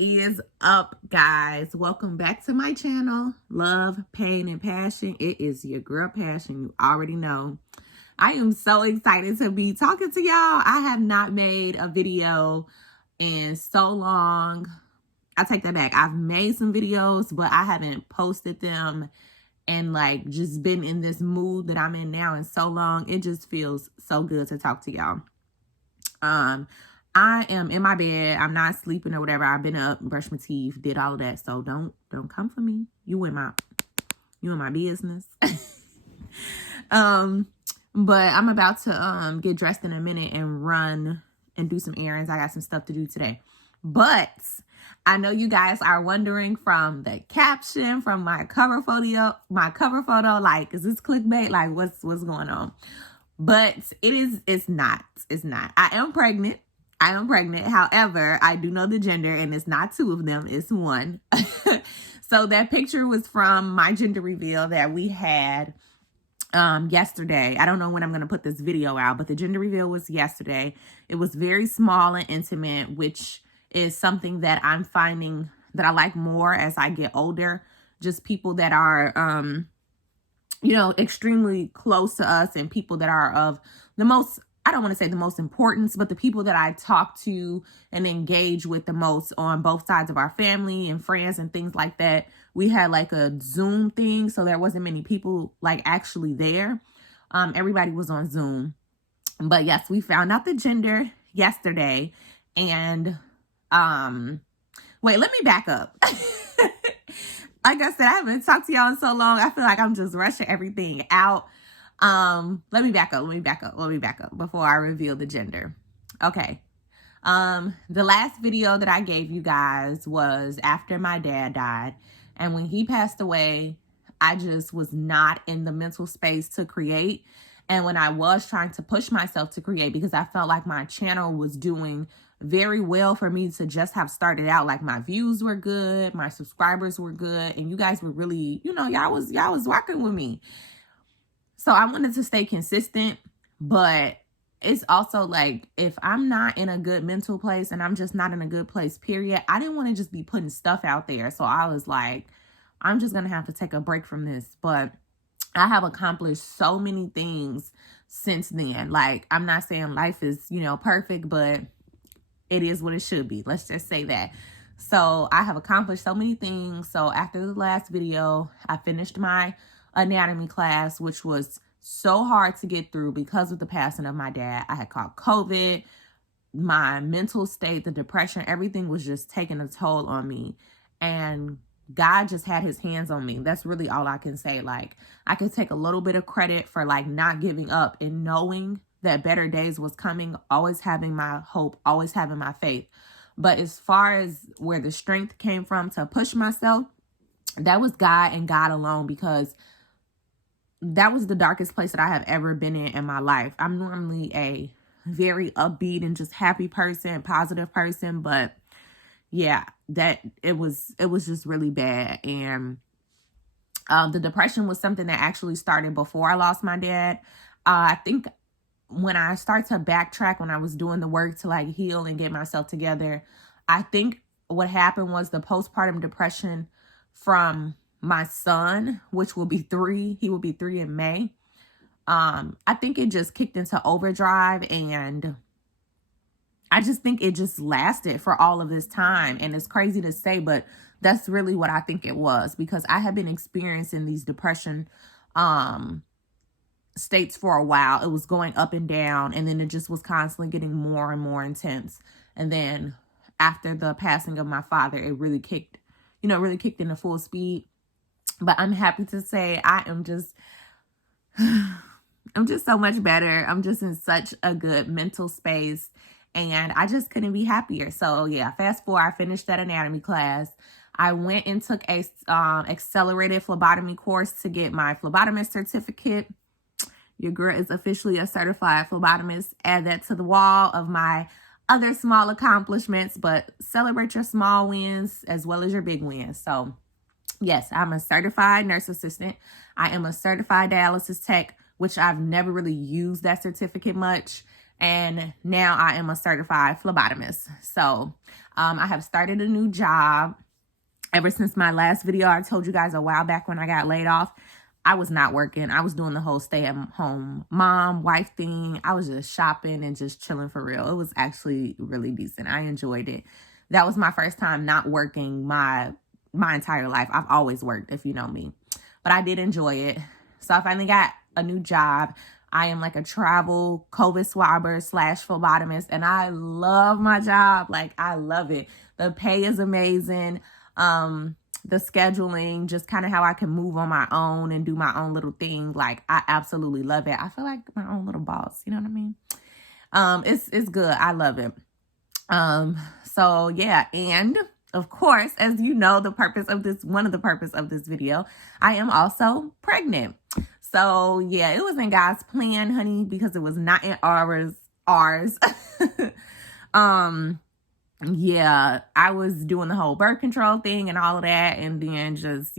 is up, guys? Welcome back to my channel, Love, Pain, and Passion. It is your girl Passion. You already know. I am so excited to be talking to y'all. I have not made a video in so long. I take that back. I've made some videos, but I haven't posted them and like just been in this mood that I'm in now in so long. It just feels so good to talk to y'all. I am in my bed. I'm not sleeping or whatever. I've been up, brushed my teeth, did all of that. So don't come for me. You in my business. But I'm about to get dressed in a minute and run and do some errands. I got some stuff to do today. But I know you guys are wondering from the caption, from my cover photo, like, is this clickbait? Like, what's going on? But it's not. I am pregnant. However, I do know the gender, and it's not two of them, it's one. So that picture was from my gender reveal that we had yesterday. I don't know when I'm going to put this video out, but the gender reveal was yesterday. It was very small and intimate, which is something that I'm finding that I like more as I get older. Just people that are, extremely close to us, and people that are of the most, I don't want to say the most importance, but the people that I talk to and engage with the most on both sides of our family and friends and things like that. We had like a Zoom thing, so there wasn't many people like actually there. Everybody was on Zoom. But yes, we found out the gender yesterday. And wait, let me back up. Like I said, I haven't talked to y'all in so long. I feel like I'm just rushing everything out. Let me back up before I reveal the gender. Okay. The last video that I gave you guys was after my dad died. And when he passed away, I just was not in the mental space to create. And when I was trying to push myself to create, because I felt like my channel was doing very well for me to just have started out. Like my views were good, my subscribers were good, and you guys were really, y'all was rocking with me. So I wanted to stay consistent, but it's also like, if I'm not in a good mental place and I'm just not in a good place, period, I didn't want to just be putting stuff out there. So I was like, I'm just going to have to take a break from this. But I have accomplished so many things since then. Like, I'm not saying life is, perfect, but it is what it should be. Let's just say that. So I have accomplished so many things. So after the last video, I finished my anatomy class, which was so hard to get through because of the passing of my dad. I had caught COVID. My mental state, the depression, everything was just taking a toll on me. And God just had his hands on me. That's really all I can say. Like, I could take a little bit of credit for like not giving up and knowing that better days was coming, always having my hope, always having my faith. But as far as where the strength came from to push myself, that was God and God alone, because that was the darkest place that I have ever been in my life. I'm normally a very upbeat and just happy person, positive person, but yeah, that it was just really bad. And the depression was something that actually started before I lost my dad. I think when I start to backtrack, when I was doing the work to like heal and get myself together, I think what happened was the postpartum depression from my son, which will be 3. He will be 3 in May. I think it just kicked into overdrive, and I just think it just lasted for all of this time. And it's crazy to say, but that's really what I think it was, because I have been experiencing these depression states for a while. It was going up and down, and then it just was constantly getting more and more intense. And then after the passing of my father, it really kicked into full speed. But I'm happy to say I'm just so much better. I'm just in such a good mental space, and I just couldn't be happier. So yeah, fast forward, I finished that anatomy class. I went and took a accelerated phlebotomy course to get my phlebotomist certificate. Your girl is officially a certified phlebotomist. Add that to the wall of my other small accomplishments, but celebrate your small wins as well as your big wins. So yes, I'm a certified nurse assistant. I am a certified dialysis tech, which I've never really used that certificate much. And now I am a certified phlebotomist. So I have started a new job. Ever since my last video, I told you guys a while back when I got laid off, I was not working. I was doing the whole stay-at-home mom, wife thing. I was just shopping and just chilling for real. It was actually really decent. I enjoyed it. That was my first time not working my entire life. I've always worked, if you know me. But I did enjoy it. So I finally got a new job. I am like a travel COVID swabber / phlebotomist, and I love my job. Like, I love it. The pay is amazing. The scheduling, just kind of how I can move on my own and do my own little thing. Like, I absolutely love it. I feel like my own little boss. You know what I mean? It's good. I love it. So yeah. And of course, as you know, one of the purpose of this video, I am also pregnant. So yeah, it was in God's plan, honey, because it was not in ours. Yeah, I was doing the whole birth control thing and all of that. And then just,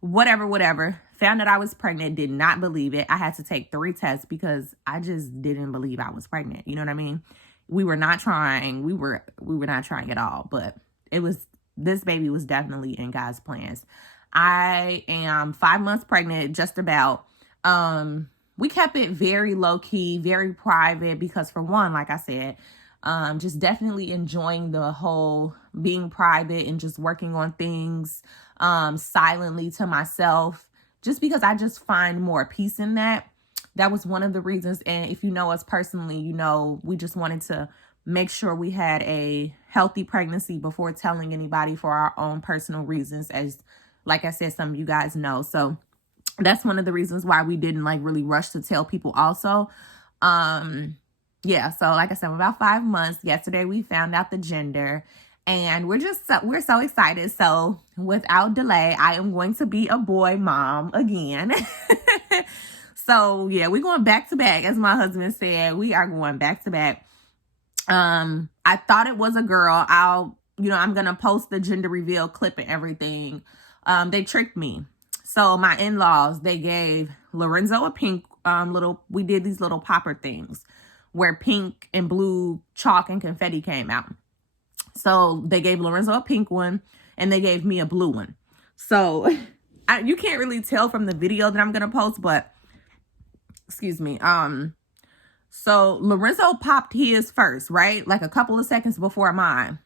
whatever. Found out I was pregnant, did not believe it. I had to take 3 tests because I just didn't believe I was pregnant. You know what I mean? We were not trying. We were not trying at all. But this baby was definitely in God's plans. I am 5 months pregnant, just about. We kept it very low key, very private, because for one, like I said, just definitely enjoying the whole being private and just working on things silently to myself, just because I just find more peace in that. That was one of the reasons. And if you know us personally, we just wanted to make sure we had a healthy pregnancy before telling anybody for our own personal reasons, as like I said, some of you guys know. So that's one of the reasons why we didn't really rush to tell people also. Yeah, so like I said, about 5 months. Yesterday we found out the gender, and we're so excited. So without delay, I am going to be a boy mom again. So yeah, we're going back to back, as my husband said. We are going back to back. I thought it was a girl. I'm gonna post the gender reveal clip and everything. They tricked me. So my in-laws, they gave Lorenzo a pink we did these little popper things where pink and blue chalk and confetti came out. So they gave Lorenzo a pink one and they gave me a blue one. So you can't really tell from the video that I'm going to post, but excuse me. So Lorenzo popped his first, right? Like a couple of seconds before mine.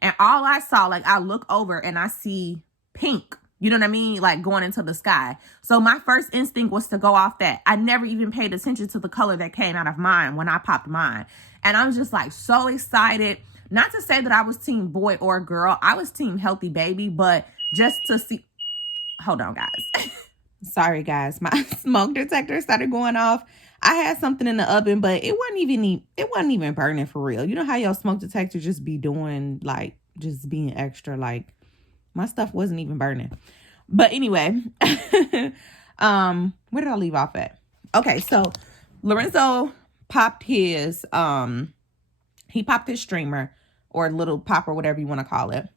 And all I saw, I look over and I see pink. You know what I mean? Like going into the sky. So my first instinct was to go off that. I never even paid attention to the color that came out of mine when I popped mine. And I was just so excited. Not to say that I was team boy or girl. I was team healthy baby, but just to see. Hold on, guys. Sorry, guys. My smoke detector started going off. I had something in the oven, but it wasn't even burning for real. You know how your smoke detector just be doing, just being extra, my stuff wasn't even burning. But anyway, where did I leave off at? Okay, so Lorenzo popped his, he popped his streamer or little pop or whatever you want to call it.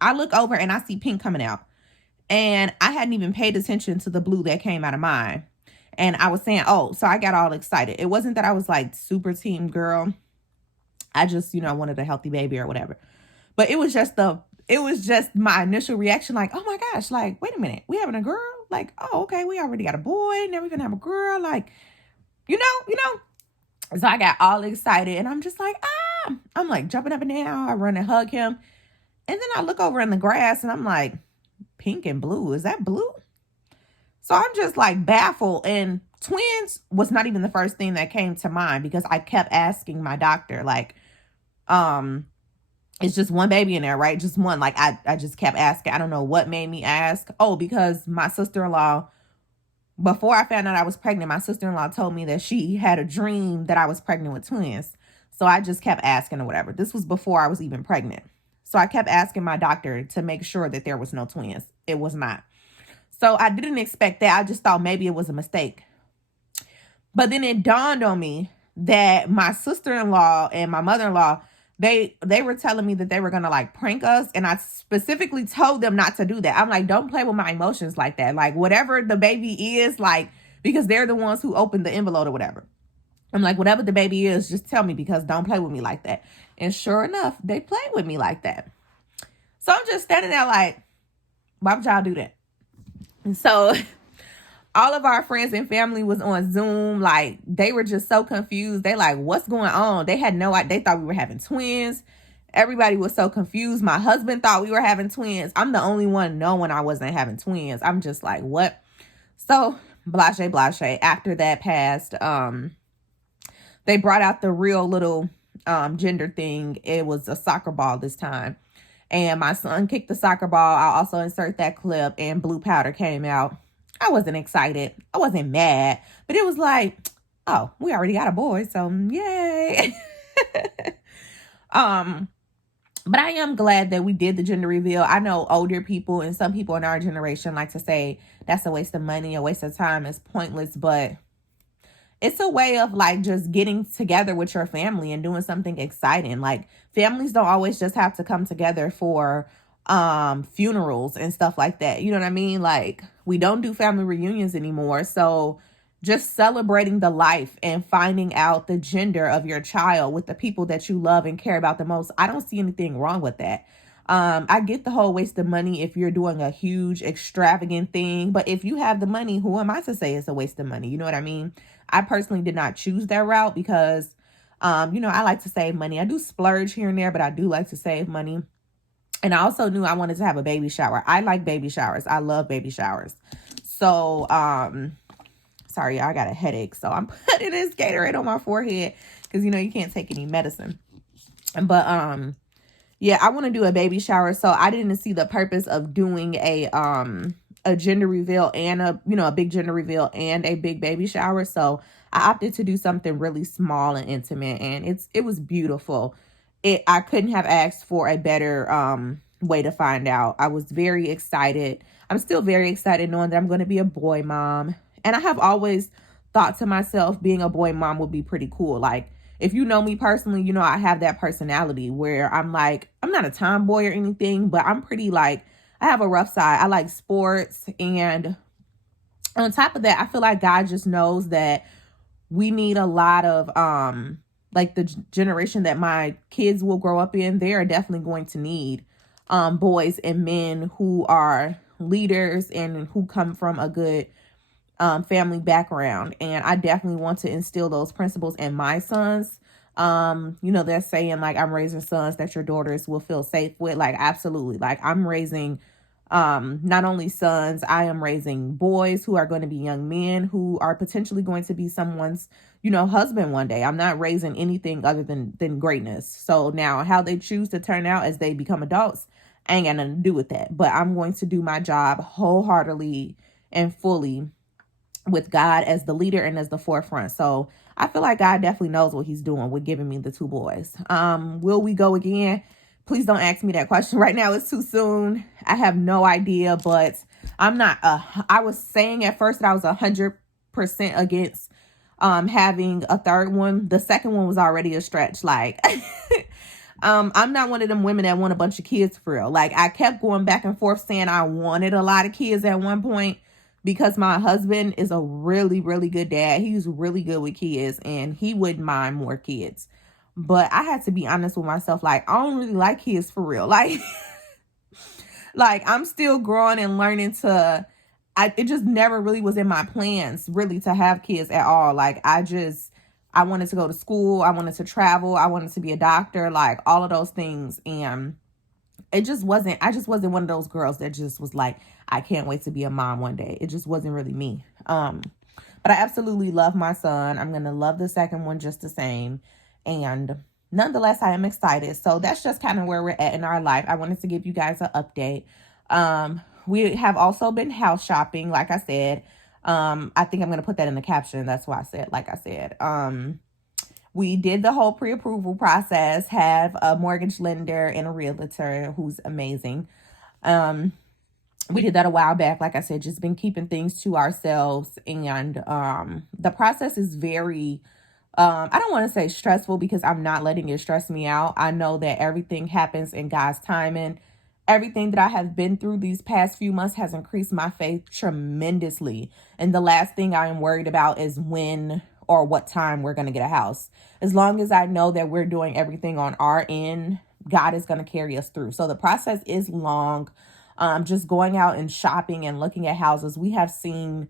I look over and I see pink coming out. And I hadn't even paid attention to the blue that came out of mine. And I was saying, so I got all excited. It wasn't that I was super team girl. I just, wanted a healthy baby or whatever. But it was just my initial reaction, oh my gosh, wait a minute, we having a girl? Okay, we already got a boy, now we're gonna have a girl, So I got all excited and I'm just I'm jumping up and down. I run and hug him. And then I look over in the grass and I'm like, pink and blue, is that blue? So I'm just baffled. And twins was not even the first thing that came to mind because I kept asking my doctor, it's just one baby in there, right? Just one. I just kept asking. I don't know what made me ask. Because my sister-in-law, before I found out I was pregnant, my sister-in-law told me that she had a dream that I was pregnant with twins. So I just kept asking or whatever. This was before I was even pregnant. So I kept asking my doctor to make sure that there was no twins. It was not. So I didn't expect that. I just thought maybe it was a mistake. But then it dawned on me that my sister-in-law and my mother-in-law, they were telling me that they were going to prank us. And I specifically told them not to do that. I'm don't play with my emotions like that. Whatever the baby is, because they're the ones who opened the envelope or whatever. I'm like, whatever the baby is, just tell me, because don't play with me like that. And sure enough, they played with me like that. So I'm just standing there like, why would y'all do that? And so all of our friends and family was on Zoom. Like, they were just so confused. They like, what's going on? They had no idea. They thought we were having twins. Everybody was so confused. My husband thought we were having twins. I'm the only one knowing I wasn't having twins. I'm just like, what? So, blashe, blashe. After that passed, they brought out the real little gender thing. It was a soccer ball this time. And my son kicked the soccer ball. I'll also insert that clip, and blue powder came out. I wasn't excited. I wasn't mad. But it was like, oh, we already got a boy, so yay. But I am glad that we did the gender reveal. I know older people and some people in our generation like to say that's a waste of money, a waste of time, it's pointless, but it's a way of like just getting together with your family and doing something exciting. Like, families don't always just have to come together for funerals and stuff like that. You know what I mean? Like, we don't do family reunions anymore. So just celebrating the life and finding out the gender of your child with the people that you love and care about the most, I don't see anything wrong with that. I get the whole waste of money if you're doing a huge extravagant thing, but if you have the money, who am I to say it's a waste of money? You know what I mean? I personally did not choose that route because, I like to save money. I do splurge here and there, but I do like to save money. And I also knew I wanted to have a baby shower. I like baby showers. I love baby showers. So, sorry, I got a headache. So I'm putting this Gatorade on my forehead because, you can't take any medicine. But, yeah, I want to do a baby shower. So I didn't see the purpose of doing a gender reveal and a big gender reveal and a big baby shower. So I opted to do something really small and intimate, and it was beautiful. I couldn't have asked for a better way to find out. I was very excited. I'm still very excited knowing that I'm going to be a boy mom. And I have always thought to myself, being a boy mom would be pretty cool. Like, if you know me personally, I have that personality where I'm like, I'm not a tomboy or anything, but I'm pretty like, I have a rough side. I like sports. And on top of that, I feel like God just knows that we need a lot of, like the generation that my kids will grow up in, they are definitely going to need boys and men who are leaders and who come from a good family background. And I definitely want to instill those principles in my sons. They're saying like, I'm raising sons that your daughters will feel safe with. Like, absolutely. Like, I'm raising not only sons, I am raising boys who are going to be young men who are potentially going to be someone's, husband one day. I'm not raising anything other than greatness. So now how they choose to turn out as they become adults, I ain't got nothing to do with that. But I'm going to do my job wholeheartedly and fully with God as the leader and as the forefront. So I feel like God definitely knows what he's doing with giving me the two boys. Will we go again? Please don't ask me that question right now. It's too soon. I have no idea, but I'm not, I was saying at first that I was 100% against having a third one. The second one was already a stretch. Like, I'm not one of them women that want a bunch of kids for real. Like, I kept going back and forth saying I wanted a lot of kids at one point because my husband is a really, really good dad. He's really good with kids and he wouldn't mind more kids. But I had to be honest with myself. Like, I don't really like kids for real. Like, I'm still growing and learning it just never really was in my plans really to have kids at all. Like, I wanted to go to school. I wanted to travel. I wanted to be a doctor, like all of those things. And I just wasn't one of those girls that just was like, I can't wait to be a mom one day. It just wasn't really me. But I absolutely love my son. I'm going to love the second one just the same. And nonetheless, I am excited. So that's just kind of where we're at in our life. I wanted to give you guys an update. We have also been house shopping, like I said. I think I'm going to put that in the caption. That's why I said, like I said. We did the whole pre-approval process, have a mortgage lender and a realtor who's amazing. We did that a while back. Like I said, just been keeping things to ourselves. And the process is very, I don't want to say stressful because I'm not letting it stress me out. I know that everything happens in God's timing. Everything that I have been through these past few months has increased my faith tremendously. And the last thing I am worried about is when or what time we're going to get a house. As long as I know that we're doing everything on our end, God is going to carry us through. So the process is long. Just going out and shopping and looking at houses. We have seen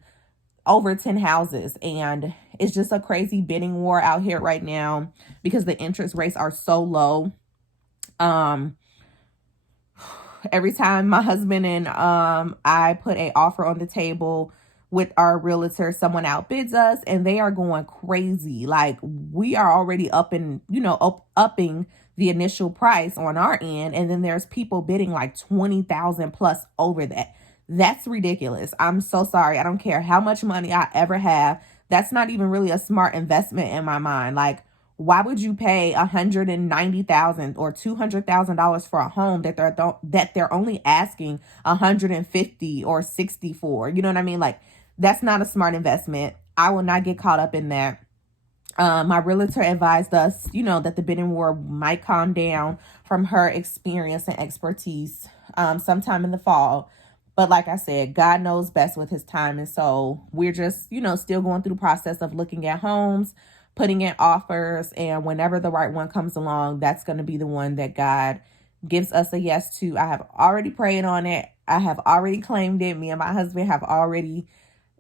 over 10 houses, and it's just a crazy bidding war out here right now because the interest rates are so low. Every time my husband and I put an offer on the table with our realtor, someone outbids us, and they are going crazy. Like, we are already upping the initial price on our end, and then there's people bidding like 20,000 plus over that. That's ridiculous. I'm so sorry. I don't care how much money I ever have. That's not even really a smart investment in my mind. Like, why would you pay $190,000 or $200,000 for a home that they're only asking $150 or $60 for? You know what I mean? Like, that's not a smart investment. I will not get caught up in that. My realtor advised us, that the bidding war might calm down from her experience and expertise sometime in the fall. But like I said, God knows best with his time. And so we're just, still going through the process of looking at homes, putting in offers. And whenever the right one comes along, that's going to be the one that God gives us a yes to. I have already prayed on it. I have already claimed it. Me and my husband have already,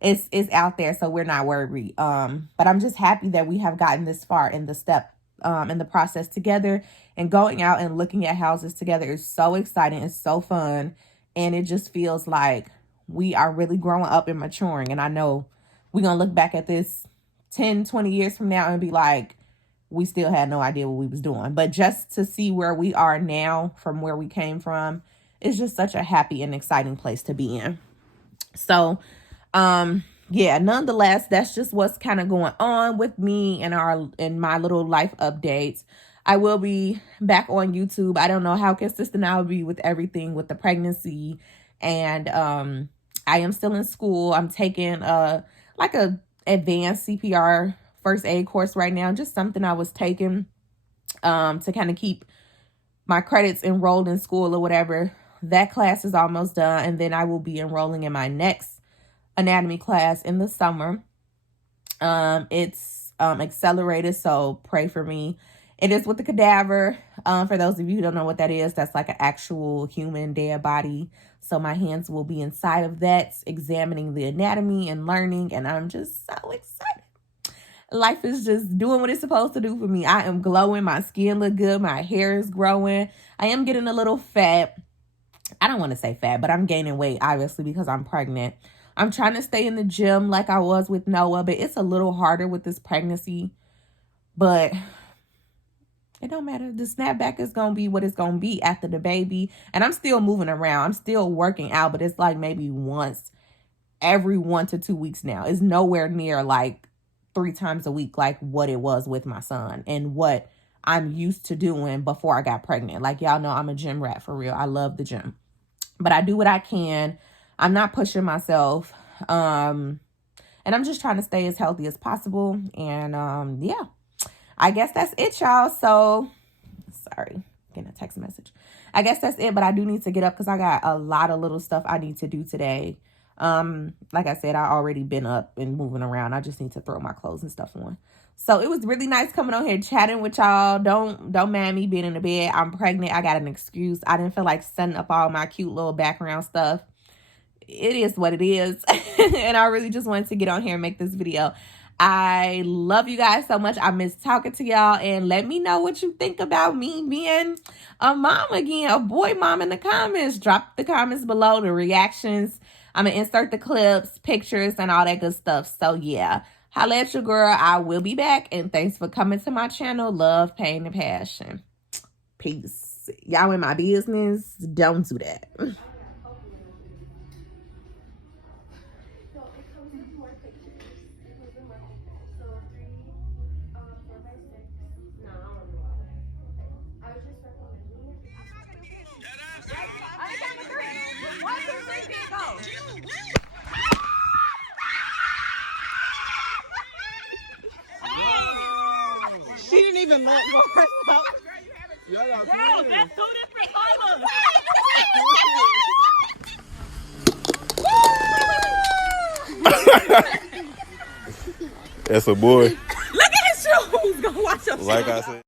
it's out there. So we're not worried. But I'm just happy that we have gotten this far in the process together, and going out and looking at houses together is so exciting. It's so fun. And it just feels like we are really growing up and maturing. And I know we're going to look back at this 10, 20 years from now and be like, we still had no idea what we was doing. But just to see where we are now from where we came from is just such a happy and exciting place to be in. So, nonetheless, that's just what's kind of going on with me and my little life updates. I will be back on YouTube. I don't know how consistent I'll be with everything with the pregnancy. And I am still in school. I'm taking a advanced CPR first aid course right now. Just something I was taking to kind of keep my credits enrolled in school or whatever. That class is almost done. And then I will be enrolling in my next anatomy class in the summer. It's accelerated, so pray for me. It is with the cadaver. For those of you who don't know what that is, that's like an actual human dead body. So my hands will be inside of that, examining the anatomy and learning. And I'm just so excited. Life is just doing what it's supposed to do for me. I am glowing. My skin look good. My hair is growing. I am getting a little fat. I don't want to say fat, but I'm gaining weight, obviously, because I'm pregnant. I'm trying to stay in the gym like I was with Noah, but it's a little harder with this pregnancy. But it don't matter. The snapback is going to be what it's going to be after the baby. And I'm still moving around. I'm still working out, but it's like maybe once every 1 to 2 weeks now. It's nowhere near like 3 times a week like what it was with my son and what I'm used to doing before I got pregnant. Like, y'all know I'm a gym rat for real. I love the gym. But I do what I can. I'm not pushing myself. And I'm just trying to stay as healthy as possible. And I guess that's it, y'all. So, sorry, getting a text message. I guess that's it, but I do need to get up because I got a lot of little stuff I need to do today. Like I said, I already been up and moving around. I just need to throw my clothes and stuff on. So it was really nice coming on here chatting with y'all. Don't mind me being in the bed. I'm pregnant. I got an excuse. I didn't feel like setting up all my cute little background stuff. It is what it is. And I really just wanted to get on here and make this video. I love you guys so much. I miss talking to y'all. And let me know what you think about me being a mom again, a boy mom, in the comments. Drop the comments below, the reactions. I'm going to insert the clips, pictures, and all that good stuff. So, yeah. Holla at your girl. I will be back. And thanks for coming to my channel. Love, pain, and passion. Peace. Y'all in my business. Don't do that. She didn't even look for herself. Girl, that's 2 different colors. That's a boy. Look at his shoes. Go watch your shoes. Like I said.